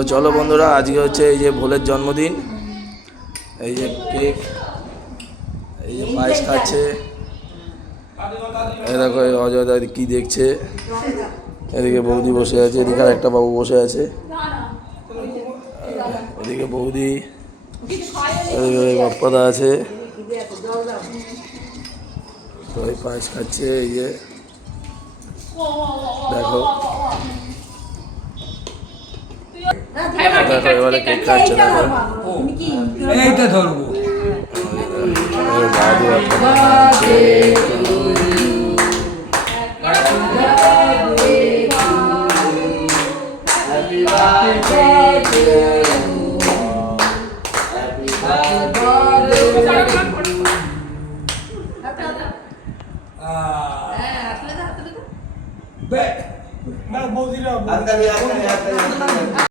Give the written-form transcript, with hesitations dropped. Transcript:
তো চলো বন্ধুরা, আজকে হচ্ছে এই যে ভোলের জন্মদিন। এই যে কেক, এই যে পায়েস খাচ্ছে। এই দেখো অজয় দা কি দেখছে। এদিকে বৌদি বসে আছে, এদিকে আর একটা বাবু বসে আছে। এদিকে বৌদি, এদিকে বাপ্পাদা আছে। তো এই পায়েস খাচ্ছে। এই যে দেখো দেখো এবারে কেক খাচ্ছে। দেখো এইটা ধরবো। দাদু বৌদিরা